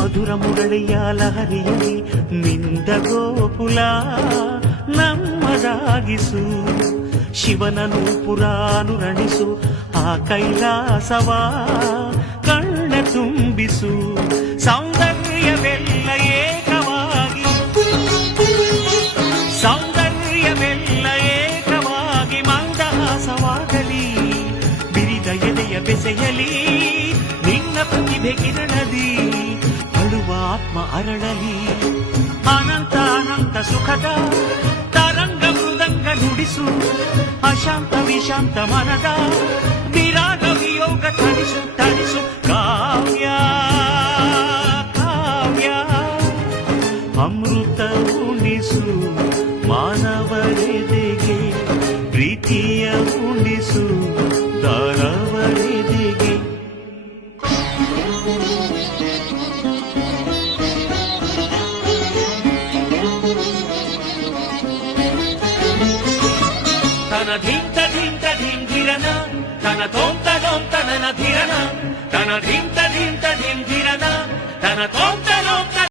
ಮಧುರ ಮುರಳಿಯ ಲಹರಿಯಲ್ಲಿ ಮಿಂದ ಗೋಕುಲ ನಮ್ಮದಾಗಿಸು. ಶಿವನನು ಪುರಾನುರಣಿಸು ಆ ಕೈಲಾಸವ ಕಣ್ಣ ತುಂಬಿಸು. ಸೌಂದರ್ಯವೆಲ್ಲ ಏಕವಾಗಿ, ಸೌಂದರ್ಯವೆಲ್ಲ ಏಕವಾಗಿ ಮಂದಹಾಸವಾಗಲಿ. ಬಿರಿದ ಎದೆಯ ಬೆಸೆಯಲಿ ನಿನ್ನ ಪ್ರತಿಭೆ ಕಿರಣದಿ. ಅಳುವ ಆತ್ಮ ಅರಳಲಿ ಅನಂತ ಅನಂತ ಸುಖದ ತರಂಗ ಮೃದಂಗ ನುಡಿಸು. ಅಶಾಂತ ವಿಶಾಂತ ಮನದ ವಿರಾಗ ವಿಯೋಗ ತಣಿಸು ತಣಿಸು. ಕಾವ್ಯ ಕಾವ್ಯ ಅಮೃತ ಉಣಿಸು ಮಾನವರೆದೆಗೆ. ಪ್ರೀತಿಯ ಉಣಿಸು ದಾನವರೆದೆಗೆ. ತನ ಧಿಂತ ಧಿಂತ ಧಿಂಧಿರನ ತನ ತೋಂತ ತೋಂತ ನನ ಧಿರನ. ತನ ಧಿಂತ ಧಿಂತ ಧಿಂಧಿರನ ತನ ತೋಂತ ತೋಂತ